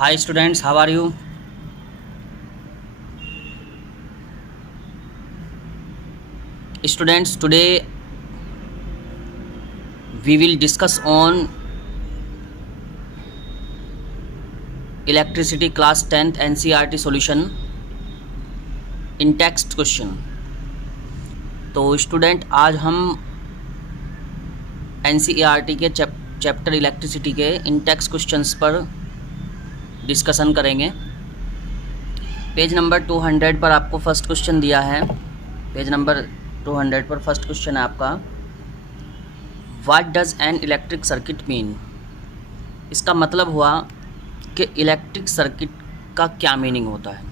Hi students, how are you? Students, today we will discuss on electricity class 10th NCERT solution in text question. तो student आज हम NCERT के chapter electricity के इन text questions पर discussion करेंगे। Page number 200 पर आपको first question दिया है। पेज नंबर 200 पर फर्स्ट क्वेश्चन है आपका, what does an electric circuit mean. इसका मतलब हुआ कि इलेक्ट्रिक सर्किट का क्या मीनिंग होता है,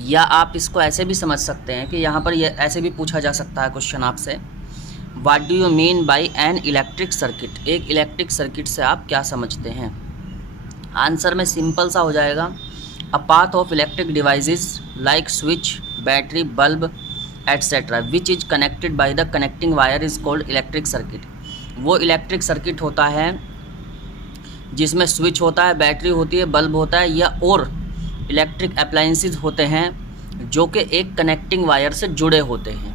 या आप इसको ऐसे भी समझ सकते हैं कि यहाँ पर ये ऐसे भी पूछा जा सकता है क्वेश्चन आपसे, what do you mean by an electric circuit. एक इलेक्ट्रिक सर्किट से आप क्या समझते हैं। आंसर में सिंपल सा हो जाएगा, a path of electric devices like switch, battery, bulb etcetera which is connected by the connecting wire is called electric circuit. वो इलेक्ट्रिक सर्किट होता है जिसमें स्विच होता है, बैटरी होती है, बल्ब होता है, या और इलेक्ट्रिक अप्लायंसेस होते हैं जो कि एक कनेक्टिंग वायर से जुड़े होते हैं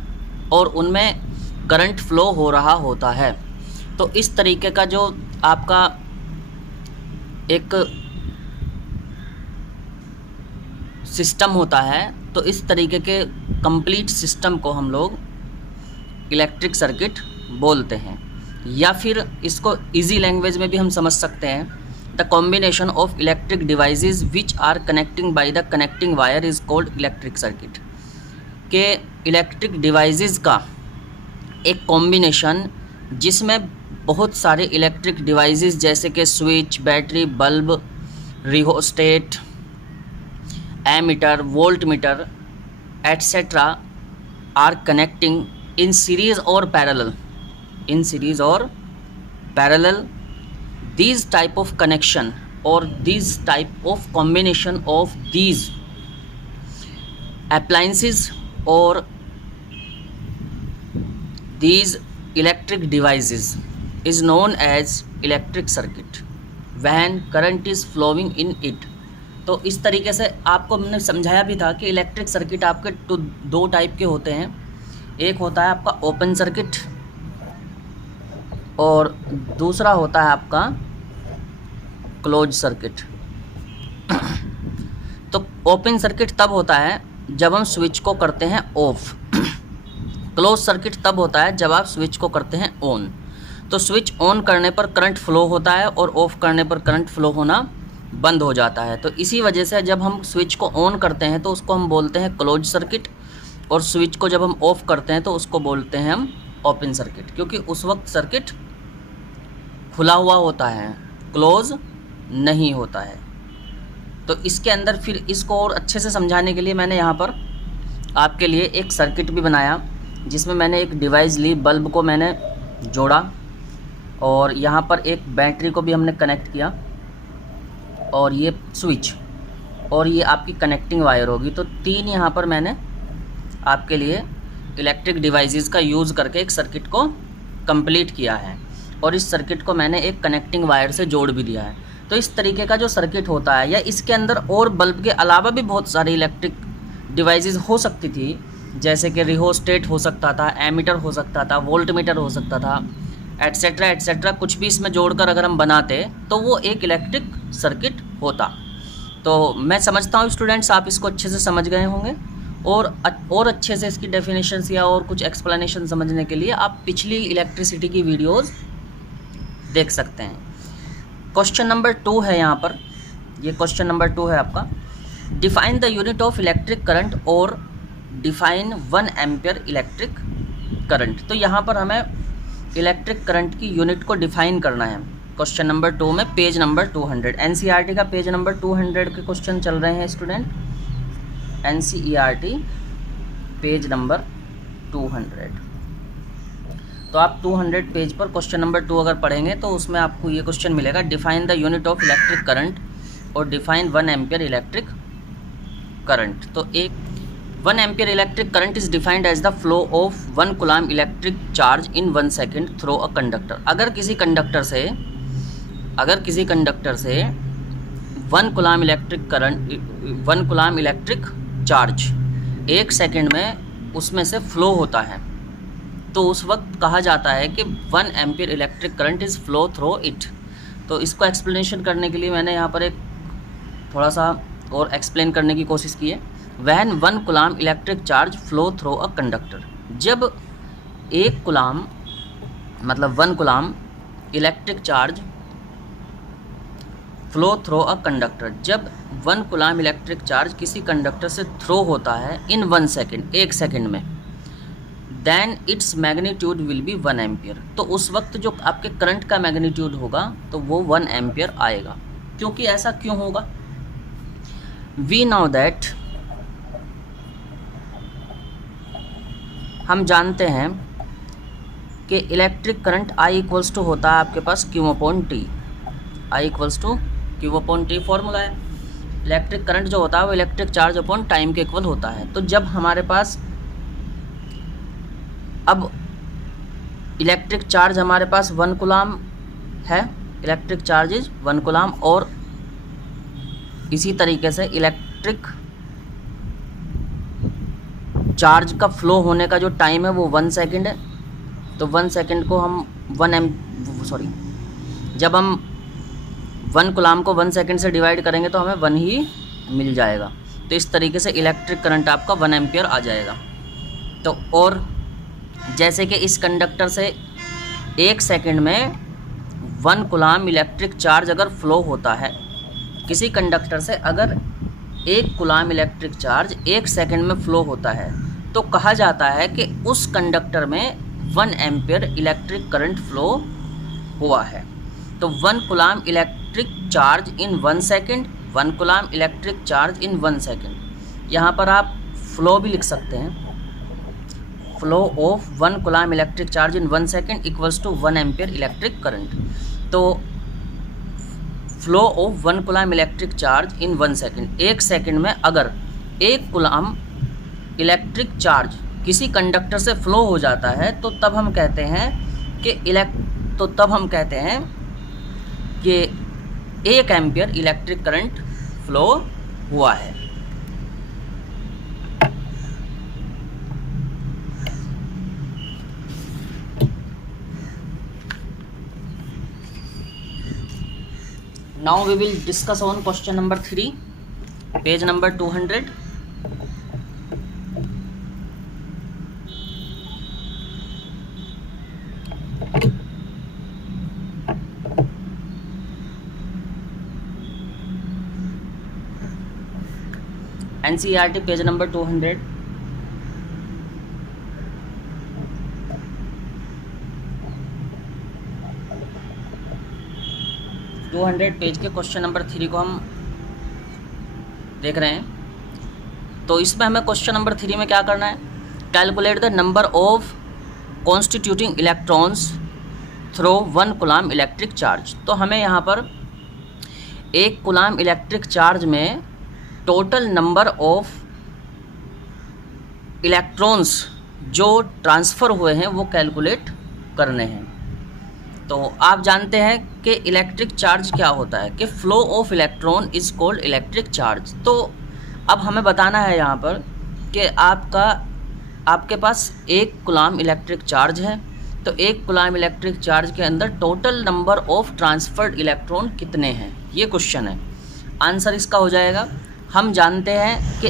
और उनमें करंट फ्लो हो रहा होता है। तो इस तरीके का जो आपका एक सिस्टम होता है, तो इस तरीके के कंप्लीट सिस्टम को हम लोग इलेक्ट्रिक सर्किट बोलते हैं। या फिर इसको इजी लैंग्वेज में भी हम समझ सकते हैं, the combination of electric devices which are connecting by the connecting wire is called electric circuit. के इलेक्ट्रिक डिवाइसेस का एक कॉम्बिनेशन जिसमें बहुत सारे इलेक्ट्रिक डिवाइसेस जैसे कि switch, battery, bulb, rheostat, ammeter, voltmeter etcetera are connecting in series और parallel. In series or parallel, these type of connection or these type of combination of these appliances or these electric devices is known as electric circuit when current is flowing in it। तो इस तरीके से आपको हमने समझाया भी था कि इलेक्ट्रिक सर्किट आपके दो टाइप के होते हैं। एक होता है आपका ओपन सर्किट और दूसरा होता है आपका क्लोज सर्किट। तो ओपन सर्किट तब होता है जब हम स्विच को करते हैं ऑफ, क्लोज सर्किट तब होता है जब आप स्विच को करते हैं ऑन। तो स्विच ऑन करने पर करंट फ्लो होता है और ऑफ करने पर करंट फ्लो होना बंद हो जाता है। तो इसी वजह से जब हम स्विच को ऑन करते हैं तो उसको हम बोलते हैं क्लोज सर्किट, और स्विच को जब हम ऑफ करते हैं तो उसको बोलते हैं हम ओपन सर्किट, क्योंकि उस वक्त सर्किट खुला हुआ होता है, क्लोज नहीं होता है। तो इसके अंदर फिर इसको और अच्छे से समझाने के लिए मैंने यहाँ पर आपके लिए एक सर्किट भी बनाया, जिसमें मैंने एक डिवाइस ली, बल्ब को मैंने जोड़ा और यहाँ पर एक बैटरी को भी हमने कनेक्ट किया, और ये स्विच और ये आपकी कनेक्टिंग वायर होगी। तो तीन यहाँ पर मैंने आपके लिए इलेक्ट्रिक डिवाइसेस का यूज़ करके एक सर्किट को कंप्लीट किया है, और इस सर्किट को मैंने एक कनेक्टिंग वायर से जोड़ भी दिया है। तो इस तरीके का जो सर्किट होता है, या इसके अंदर और बल्ब के अलावा भी बहुत सारी इलेक्ट्रिक डिवाइसेस हो सकती थी, जैसे कि रिहोस्टेट हो सकता था, एमीटर हो सकता था, वोल्टमीटर हो सकता था, एटसेट्रा एटसेट्रा। कुछ भी इसमें जोड़कर अगर हम बनाते तो वो एक इलेक्ट्रिक सर्किट होता। तो मैं समझता हूँ स्टूडेंट्स आप इसको अच्छे से समझ गए होंगे, और अच्छे से इसकी डेफिनेशंस या और कुछ एक्सप्लेनेशन समझने के लिए आप पिछली इलेक्ट्रिसिटी की वीडियोज़ देख सकते हैं। क्वेश्चन नंबर 2 है यहाँ पर, ये क्वेश्चन नंबर 2 है आपका, define the unit of electric current और डिफाइन 1 एम्पियर इलेक्ट्रिक करंट। तो यहाँ पर हमें इलेक्ट्रिक करंट की यूनिट को डिफाइन करना है। क्वेश्चन नंबर 2 में पेज नंबर 200 NCERT का पेज नंबर 200 के क्वेश्चन चल रहे हैं स्टूडेंट। NCERT पेज नंबर 200, तो आप 200 पेज पर क्वेश्चन नंबर 2 अगर पढ़ेंगे तो उसमें आपको ये क्वेश्चन मिलेगा, define the unit of electric current और डिफाइन 1 एम्पियर इलेक्ट्रिक करंट। तो 1 ampere electric current is defined as the flow of 1 coulomb electric charge in 1 second through a conductor. अगर किसी कंडक्टर से 1 coulomb electric current, 1 coulomb electric charge 1 second में उसमें से flow होता है, तो उस वक्त कहा जाता है कि 1 ampere electric current is flow through it. तो इसको एक्सप्लेनेशन करने के लिए मैंने यहाँ पर एक थोड़ा सा और एक्सप्लेन करने की कोशिश की है। When 1 coulomb electric charge flow through a conductor, जब 1 कूलाम मतलब 1 coulomb electric charge flow through a conductor, जब 1 कूलाम इलेक्ट्रिक चार्ज किसी कंडक्टर से थ्रो होता है इन 1 सेकेंड, 1 सेकेंड में, then its magnitude will be 1 ampere. तो उस वक्त जो आपके करंट का मैग्नीट्यूड होगा तो वो 1 एम्पियर आएगा। क्योंकि ऐसा क्यों होगा? वी नो दैट, हम जानते हैं कि electric current I equals to होता है आपके पास Q upon T। I equals to Q upon T formula है। इलेक्ट्रिक करंट जो होता है वो इलेक्ट्रिक चार्ज अपॉन टाइम के इक्वल होता है। तो जब हमारे पास अब इलेक्ट्रिक चार्ज हमारे पास 1 कूलाम है, इलेक्ट्रिक चार्ज इज 1 कूलाम, और इसी तरीके से इलेक्ट्रिक चार्ज का फ्लो होने का जो टाइम है वो 1 सेकेंड है। तो 1 सेकेंड को हम जब हम 1 कूलाम को 1 सेकेंड से डिवाइड करेंगे तो हमें 1 ही मिल जाएगा। तो इस तरीके से इलेक्ट्रिक करंट आपका 1 एम्पियर आ जाएगा। तो और जैसे कि इस कंडक्टर से 1 सेकेंड में 1 कूलाम इलेक्ट्रिक चार्ज अगर फ्लो होता है, किसी कंडक्टर से अगर 1 कूलाम इलेक्ट्रिक चार्ज 1 सेकेंड में फ्लो होता है, तो कहा जाता है कि उस कंडक्टर में 1 एम्पियर इलेक्ट्रिक करंट फ्लो हुआ है। तो 1 coulomb electric charge in 1 second, 1 coulomb electric charge in 1 second. यहाँ पर आप फ्लो भी लिख सकते हैं, flow of 1 coulomb electric charge in 1 second equals to 1 ampere electric current. तो flow of 1 coulomb electric charge in 1 second, 1 second में अगर 1 कूलाम इलेक्ट्रिक चार्ज किसी कंडक्टर से फ्लो हो जाता है तो तब हम कहते हैं कि 1 एम्पियर इलेक्ट्रिक करंट फ्लो हुआ है। Now we will discuss on question number 3, page number 200. NCERT page number 200. Page के क्वेश्चन नंबर 3 को हम देख रहे हैं। तो इसमें हमें क्वेश्चन नंबर 3 में क्या करना है? Calculate the number of constituting electrons through 1 coulomb electric charge. तो हमें यहाँ पर 1 कूलाम इलेक्ट्रिक चार्ज में टोटल नंबर ऑफ इलेक्ट्रॉन्स जो ट्रांसफ़र हुए हैं वो कैलकुलेट करने हैं। तो आप जानते हैं कि इलेक्ट्रिक चार्ज क्या होता है, कि flow of electron is called electric charge. तो अब हमें बताना है यहाँ पर कि आपके पास 1 कूलाम इलेक्ट्रिक चार्ज है, तो 1 कूलाम इलेक्ट्रिक चार्ज के अंदर total number of transferred electron कितने हैं, ये क्वेश्चन है। आंसर इसका हो जाएगा, हम जानते हैं कि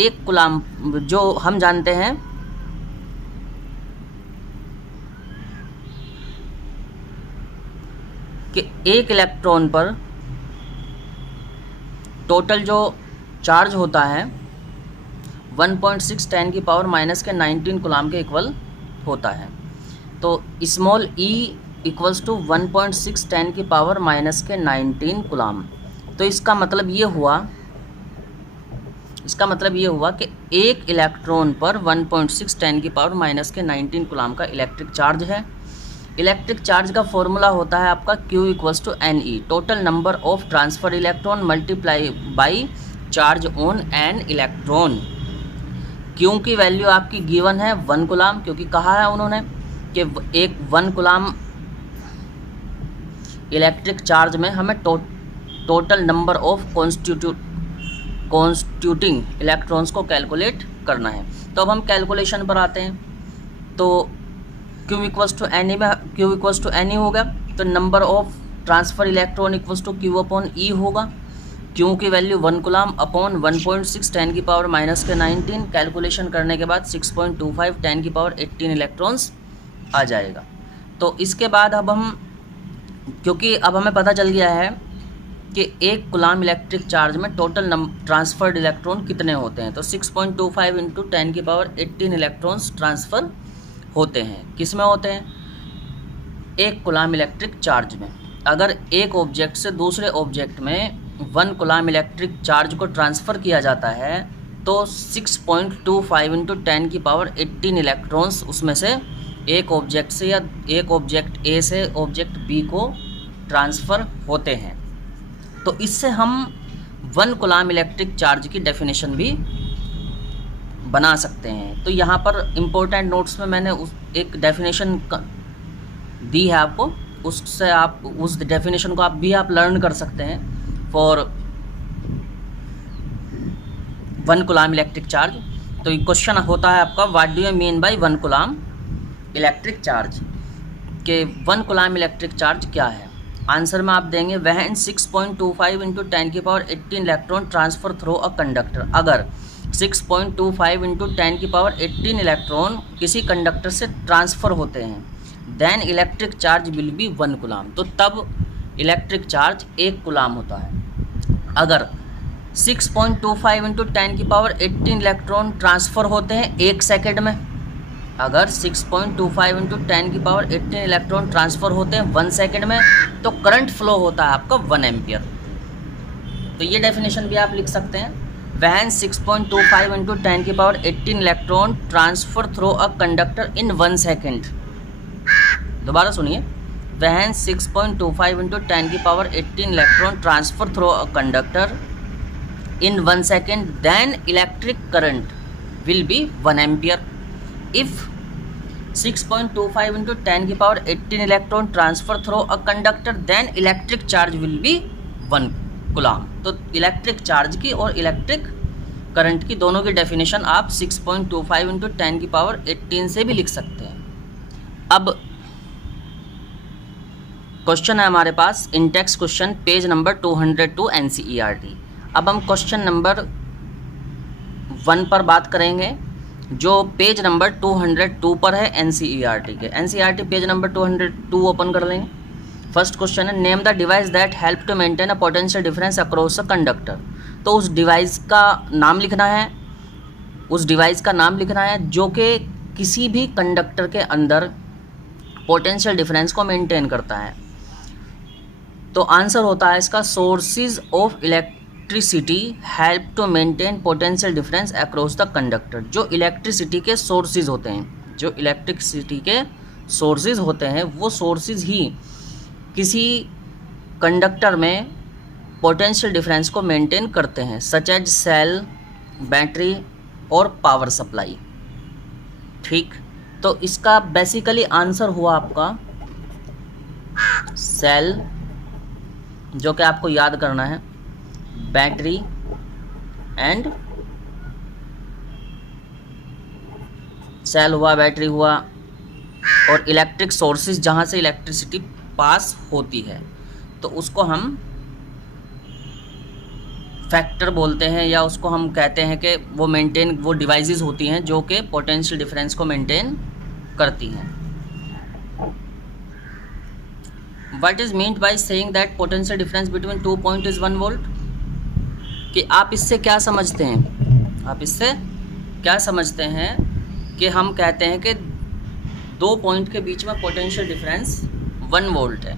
1 कूलाम, जो हम जानते हैं कि 1 इलेक्ट्रॉन पर टोटल जो चार्ज होता है 1.6 10 की पावर माइनस के 19 कूलाम के इक्वल होता है। तो स्मॉल e इक्वल्स टू 1.6 10 की पावर माइनस के 19 कूलाम। तो इसका मतलब ये हुआ कि 1 इलेक्ट्रॉन पर 1.6 10 की पावर माइनस के 19 कूलाम का इलेक्ट्रिक चार्ज है। इलेक्ट्रिक चार्ज का फॉर्मूला होता है आपका Q equals to NE, total number of transfer electron multiply by charge on an electron. Q की वैल्यू आपकी गिवन है 1 कूलाम, क्योंकि कहा है उन्होंने कि 1 कूलाम इलेक्ट्रिक चार्ज में हमें total number of constituting electrons को कैलकुलेट करना है। तो अब हम कैलकुलेशन पर आते हैं। तो Q इक्वल्स टू एन में Q इक्वल्स टू एन होगा, तो number of transfer electron equals to Q upon e होगा। Q की वैल्यू 1 कूलम अपॉन 1.6 10 की पावर -19, कैलकुलेशन करने के बाद 6.25 10 की पावर 18 इलेक्ट्रॉन्स आ जाएगा। तो इसके बाद अब हम, क्योंकि अब हमें पता चल गया है कि 1 कूलम इलेक्ट्रिक चार्ज में टोटल ट्रांसफर्ड इलेक्ट्रॉन कितने होते हैं, तो 6.25 इंटू 10 की पावर 18 इलेक्ट्रॉन्स ट्रांसफ़र होते हैं। किस में होते हैं? 1 कूलम इलेक्ट्रिक चार्ज में। अगर एक ऑब्जेक्ट से दूसरे ऑब्जेक्ट में 1 कूलम इलेक्ट्रिक चार्ज को ट्रांसफ़र किया जाता है तो 6.25 इंटू 10 की पावर 18 इलेक्ट्रॉन्स उसमें से एक ऑब्जेक्ट से या एक ऑब्जेक्ट ए से ऑब्जेक्ट बी को ट्रांसफ़र होते हैं। तो इससे हम 1 कूलम इलेक्ट्रिक चार्ज की डेफिनेशन भी बना सकते हैं। तो यहाँ पर इम्पोर्टेंट नोट्स में मैंने एक डेफिनेशन दी है आपको, उससे आप उस डेफिनेशन को आप लर्न कर सकते हैं फॉर 1 कूलम इलेक्ट्रिक चार्ज। तो ये क्वेश्चन होता है आपका, what do you mean by 1 coulomb electric charge, के 1 कूलम इलेक्ट्रिक चार्ज क्या है। आंसर में आप देंगे वह 6.25 इंटू 10 की power 18 electron transfer through a conductor. अगर 6.25 इंटू 10 की पावर 18 इलेक्ट्रॉन किसी कंडक्टर से ट्रांसफ़र होते हैं, then electric charge will be 1 coulomb, तो तब इलेक्ट्रिक चार्ज 1 कूलम होता है। अगर 6.25 इंटू 10 की पावर 18 इलेक्ट्रॉन ट्रांसफ़र होते हैं 1 सेकेंड में, अगर 6.25 इंटू 10 की पावर 18 इलेक्ट्रॉन ट्रांसफ़र होते हैं 1 सेकेंड में, तो करंट फ्लो होता है आपका 1 एम्पियर। तो ये डेफिनेशन भी आप लिख सकते हैं, वैन 6.25 इंटू 10 की power 18 electron transfer through a conductor in 1 second. दोबारा सुनिए, वैन 6.25 इंटू 10 की power 18 electron transfer through a conductor in 1 second, then electric current will be 1 ampere. If 6.25 into 10 की power 18 electron transfer through a conductor, then electric charge will be 1 coulomb. तो electric charge की और electric current की दोनों की definition आप 6.25 into 10 की power 18 से भी लिख सकते हैं। अब क्वेश्चन है हमारे पास intext question, page number 202 NCERT। अब हम क्वेश्चन नंबर 1 पर बात करेंगे, जो पेज नंबर 202 पर है NCERT के। NCERT पेज नंबर 202 ओपन कर लेंगे। फर्स्ट क्वेश्चन है, name the device that help to maintain a potential difference across a conductor. तो उस डिवाइस का नाम लिखना है, उस डिवाइस का नाम लिखना है जो कि किसी भी कंडक्टर के अंदर पोटेंशियल डिफरेंस को मेंटेन करता है। तो आंसर होता है इसका, sources of electricity help to maintain potential difference across the conductor. जो इलेक्ट्रिसिटी के सोर्सेज होते हैं, जो इलेक्ट्रिसिटी के सोर्सेज होते हैं, वो सोर्सेज ही किसी कंडक्टर में पोटेंशियल डिफरेंस को मेंटेन करते हैं, सच एज सेल, बैटरी और पावर सप्लाई। ठीक, तो इसका बेसिकली आंसर हुआ आपका सेल, जो कि आपको याद करना है, बैटरी एंड सेल हुआ, बैटरी हुआ, और इलेक्ट्रिक सोर्सेज जहाँ से इलेक्ट्रिसिटी पास होती है, तो उसको हम फैक्टर बोलते हैं, या उसको हम कहते हैं कि वो डिवाइसेस होती हैं जो कि पोटेंशियल डिफरेंस को मेंटेन करती हैं। What is meant by saying that potential difference between 2 points is 1 volt? कि आप इससे क्या समझते हैं? आप इससे क्या समझते हैं कि हम कहते हैं कि 2 पॉइंट के बीच में पोटेंशियल डिफरेंस 1 वोल्ट है।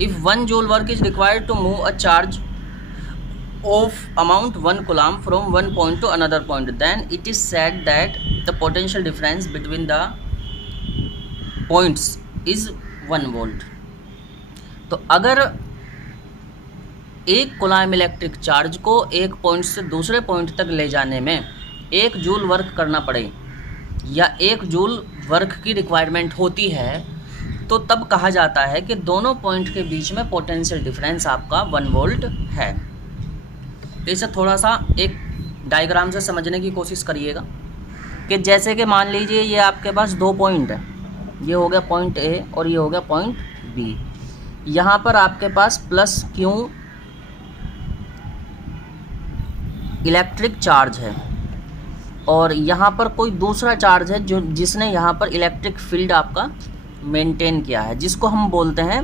If 1 joule work is required to move a charge of amount 1 coulomb from one point to another point, then it is said that the potential difference between the points is 1 volt. तो अगर एक coulomb electric charge को एक point से दूसरे point तक ले जाने में 1 जूल वर्क करना पड़े, या 1 जूल वर्क की रिक्वायरमेंट होती है, तो तब कहा जाता है कि दोनों पॉइंट के बीच में पोटेंशियल डिफरेंस आपका 1 वोल्ट है। तो इसे थोड़ा सा एक डायग्राम से समझने की कोशिश करिएगा कि जैसे कि मान लीजिए ये आपके पास 2 पॉइंट है, ये हो गया पॉइंट ए और ये हो गया पॉइंट बी। यहाँ पर आपके पास प्लस क्यू इलेक्ट्रिक चार्ज है और यहाँ पर कोई दूसरा चार्ज है जो जिसने यहाँ पर इलेक्ट्रिक फील्ड आपका मेंटेन किया है, जिसको हम बोलते हैं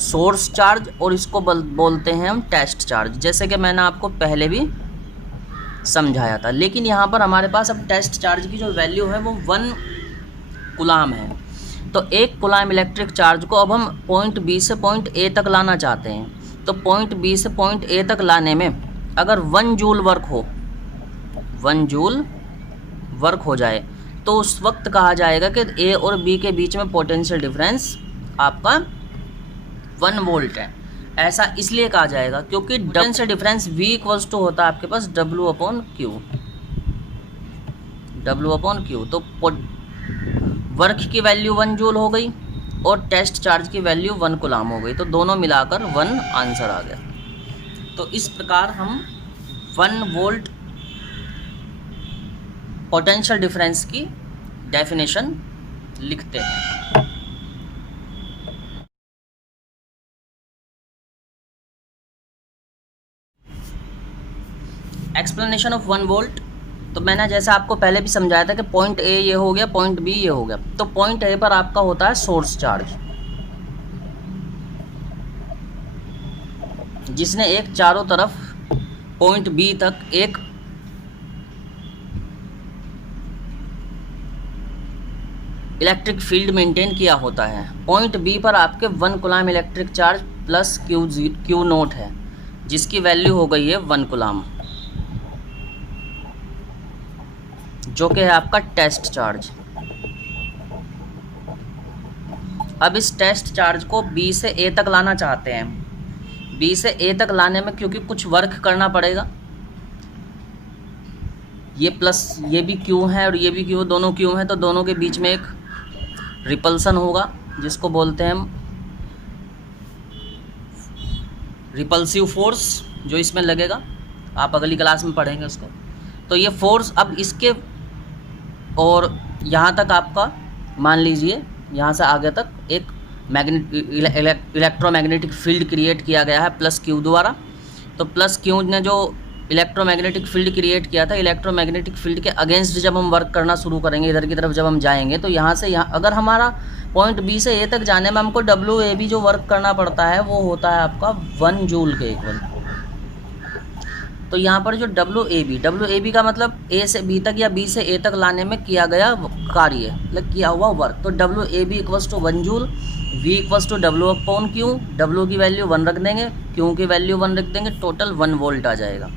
सोर्स चार्ज और इसको बोलते हैं हम टेस्ट चार्ज, जैसे कि मैंने आपको पहले भी समझाया था। लेकिन यहाँ पर हमारे पास अब टेस्ट चार्ज की जो वैल्यू है वो 1 कूलाम है। तो 1 कूलाम इलेक्ट्रिक चार्ज को अब हम पॉइंट बी से पॉइंट ए तक लाना चाहते हैं। तो पॉइंट बी से पॉइंट ए तक लाने में अगर 1 जूल वर्क हो, 1 जूल वर्क हो जाए तो उस वक्त कहा जाएगा कि ए और बी के बीच में पोटेंशियल डिफरेंस आपका 1 वोल्ट है। ऐसा इसलिए कहा जाएगा क्योंकि potential difference V equals to होता है आपके पास W अपॉन क्यू। तो वर्क की वैल्यू 1 जूल हो गई और टेस्ट चार्ज की वैल्यू 1 कूलाम हो गई, तो दोनों मिलाकर 1 आंसर आ गया। तो इस प्रकार हम 1 वोल्ट पोटेंशियल डिफरेंस की डेफिनेशन लिखते हैं। एक्सप्लेनेशन ऑफ 1 वोल्ट, तो मैंने जैसे आपको पहले भी समझाया था कि पॉइंट ए ये हो गया, पॉइंट बी ये हो गया। तो पॉइंट ए पर आपका होता है सोर्स चार्ज, जिसने एक चारों तरफ पॉइंट बी तक एक इलेक्ट्रिक फील्ड मेंटेन किया होता है। पॉइंट बी पर आपके 1 coulomb electric charge plus Q note है, जिसकी वैल्यू हो गई है 1 कूलाम, जो कि है आपका टेस्ट चार्ज। अब इस टेस्ट चार्ज को बी से ए तक लाना चाहते हैं। बी से ए तक लाने में क्योंकि कुछ वर्क करना पड़ेगा, ये प्लस ये भी क्यू है और ये भी क्यू, दोनों क्यू हैं, तो दोनों के बीच में एक रिपल्सन होगा जिसको बोलते हैं हम रिपल्सिव फोर्स, जो इसमें लगेगा। आप अगली क्लास में पढ़ेंगे उसको। तो ये फोर्स अब इसके और यहाँ तक आपका मान लीजिए यहाँ से आगे तक एक इलेक्ट्रोमैग्नेटिक फील्ड क्रिएट किया गया है प्लस क्यू द्वारा। तो प्लस क्यू ने जो इलेक्ट्रोमैग्नेटिक फील्ड क्रिएट किया था, इलेक्ट्रोमैग्नेटिक फील्ड के अगेंस्ट जब हम वर्क करना शुरू करेंगे, इधर की तरफ जब हम जाएंगे, तो यहाँ से यहाँ अगर हमारा पॉइंट बी से ए तक जाने में हमको डब्ल्यू ए बी जो वर्क करना पड़ता है वो होता है आपका 1 जूल के इक्वल। तो यहाँ पर जो डब्ल्यू ए बी का मतलब ए से बी तक या बी से ए तक लाने में किया गया कार्य, मतलब किया हुआ वर्क। तो W A B equals to 1 joule, V equals to W upon Q. W की वैल्यू 1 रख देंगे, क्यू की वैल्यू 1 रख देंगे, टोटल 1 वोल्ट आ जाएगा।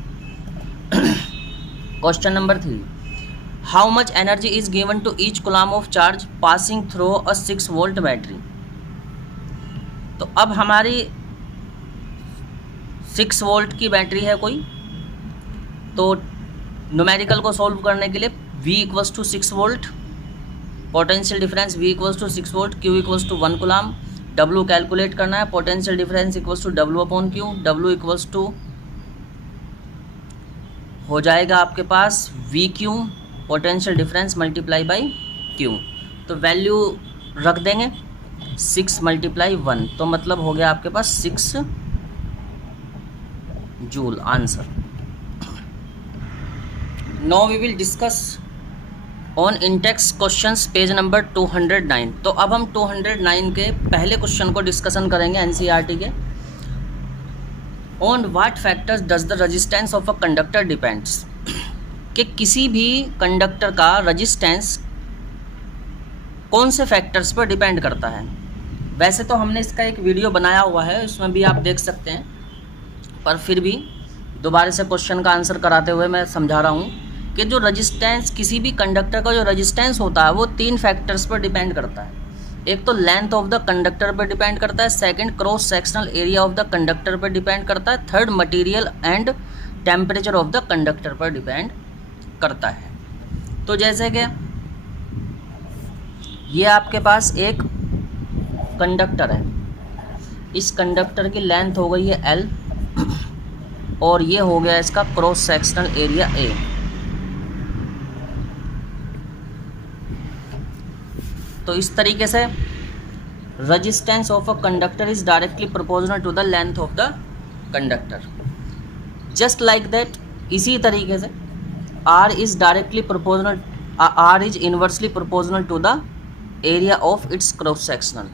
Question number 3, how much energy is given to each coulomb of charge passing through a 6 volt battery. तो अब हमारी 6 वोल्ट की बैटरी है कोई, तो न्यूमेरिकल को सॉल्व करने के लिए V equals to 6 volt, potential difference V equals to 6 volt, Q equals to 1 coulomb, W calculate करना है, potential difference equals to W upon Q, W equals to हो जाएगा आपके पास VQ potential difference multiply by Q। तो value रख देंगे 6 multiply 1, तो मतलब हो गया आपके पास 6 joule answer. Now we will discuss on in-text questions page number 209। तो अब हम 209 के पहले क्वेश्चन को डिस्कशन करेंगे NCERT के। On what factors does the resistance of a conductor depends? कि किसी भी कंडक्टर का रजिस्टेंस कौन से फैक्टर्स पर डिपेंड करता है। वैसे तो हमने इसका एक वीडियो बनाया हुआ है, उसमें भी आप देख सकते हैं, पर फिर भी दोबारा से क्वेश्चन का आंसर कराते हुए मैं समझा रहा हूँ कि जो रजिस्टेंस, किसी भी कंडक्टर का जो रजिस्टेंस होता है वो 3 फैक्टर्स पर डिपेंड करता है। एक तो लेंथ ऑफ द कंडक्टर पर डिपेंड करता है, second cross sectional area of the conductor पर डिपेंड करता है, third material and temperature of the conductor पर डिपेंड करता है। तो जैसे कि ये आपके पास एक कंडक्टर है, इस कंडक्टर की लेंथ हो गई है L और ये हो गया इसका क्रॉस सेक्शनल एरिया A। तो इस तरीके से resistance of a conductor is directly proportional to the length of the conductor. Just like that, इसी तरीके से R is directly proportional, R is inversely proportional to the area of its cross sectional.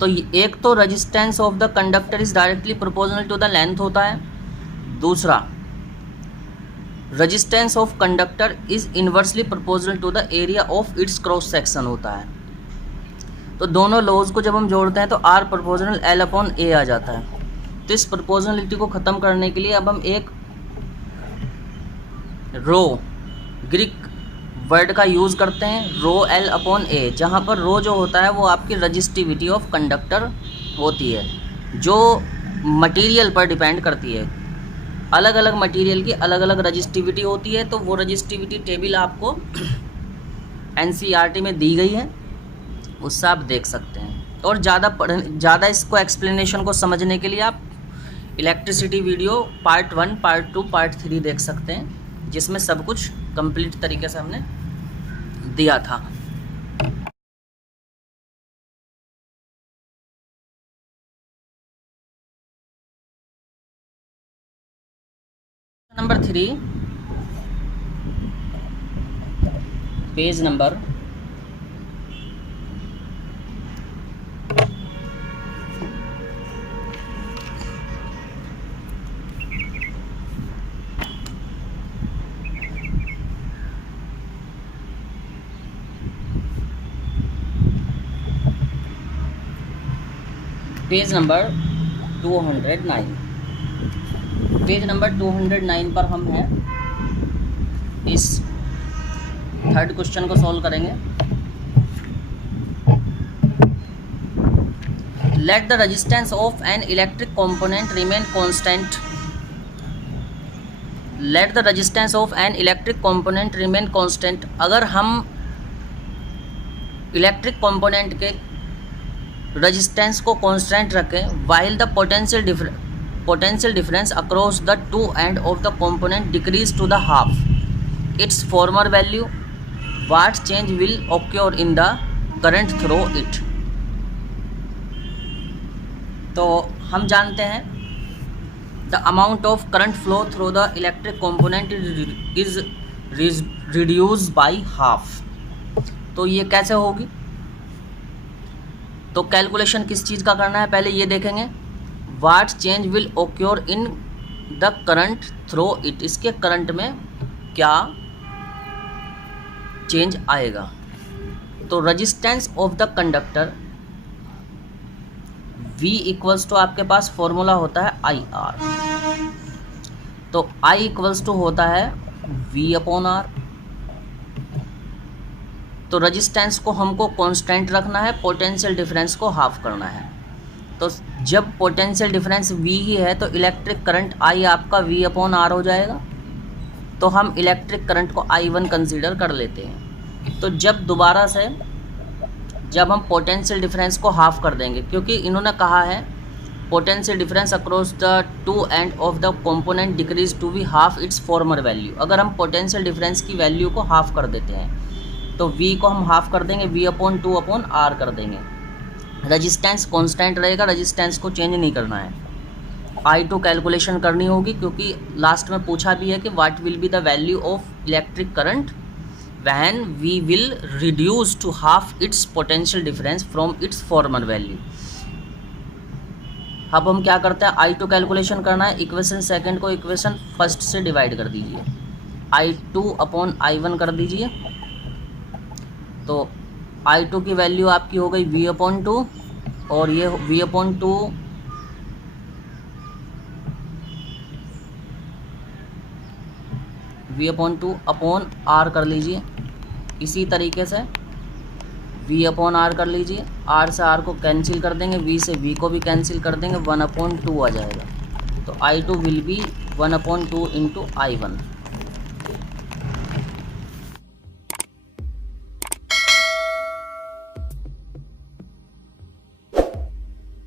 तो एक तो resistance of the conductor is directly proportional to the length होता है, दूसरा resistance of conductor is inversely proportional to the area of its cross section होता है। तो दोनों लॉज को जब हम जोड़ते हैं तो R proportional L upon A आ जाता है। तो इस प्रोपोर्शनलिटी को ख़त्म करने के लिए अब हम एक रो ग्रीक वर्ड का यूज़ करते हैं, रो L अपॉन A, जहाँ पर रो जो होता है वो आपकी रजिस्टिविटी ऑफ कंडक्टर होती है, जो मटेरियल पर डिपेंड करती है। अलग अलग मटेरियल की अलग अलग रजिस्टिविटी होती है, तो वो रजिस्टिविटी टेबल आपको NCERT में दी गई है, उससे आप देख सकते हैं। और ज़्यादा इसको एक्सप्लेनेशन को समझने के लिए आप electricity video part 1, part 2, part 3 देख सकते हैं, जिसमें सब कुछ कंप्लीट तरीके से हमने दिया था। Number 3, page number 209। Page number 209 पर हम हैं, इस थर्ड क्वेश्चन को सॉल्व करेंगे। Let the resistance of an electric component remain constant. Let the resistance of an electric component remain constant. अगर हम इलेक्ट्रिक कंपोनेंट के रेजिस्टेंस को कांस्टेंट रखें, while the potential difference across the two end of the component decrease to the half its former value, what change will occur in the current through it. तो हम जानते हैं the amount of current flow through the electric component is reduce by half. तो ये कैसे होगी? तो calculation किस चीज़ का करना है, पहले ये देखेंगे। What change will occur in the current through it, इसके करंट में क्या चेंज आएगा। तो resistance of the conductor V equals to आपके पास फॉर्मूला होता है IR। तो I इक्वल्स टू होता है V अपॉन R। तो रेजिस्टेंस को हमको कांस्टेंट रखना है, पोटेंशियल डिफरेंस को हाफ करना है। तो जब पोटेंशियल डिफरेंस V ही है तो इलेक्ट्रिक करंट I आपका V अपॉन R हो जाएगा। तो हम इलेक्ट्रिक करंट को I1 कंसीडर कर लेते हैं। तो दोबारा से जब हम पोटेंशियल डिफरेंस को हाफ कर देंगे, क्योंकि इन्होंने कहा है potential difference across the two end of the component decrease to be half its former value. अगर हम पोटेंशियल डिफरेंस की वैल्यू को हाफ कर देते हैं तो V को हम हाफ कर देंगे, V अपॉन 2 अपॉन R कर देंगे। रेजिस्टेंस कांस्टेंट रहेगा, रेजिस्टेंस को चेंज नहीं करना है। I2 कैलकुलेशन करनी होगी, क्योंकि लास्ट में पूछा भी है कि what will be the value of electric current when V will reduce to half its potential difference from its former value. अब हम क्या करते हैं, I2 कैलकुलेशन करना है। इक्वेशन सेकंड को इक्वेशन फर्स्ट से डिवाइड कर दीजिए, I2 अपॉन I1 कर दीजिए। तो I2 की वैल्यू आपकी हो गई V अपॉन 2 और ये V अपॉन 2 अपॉन R कर लीजिए। इसी तरीके से V अपॉन R कर लीजिए। R से R को कैंसिल कर देंगे, V से V को भी कैंसिल कर देंगे, 1/2 आ जाएगा। तो I2 will be 1/2 into I1।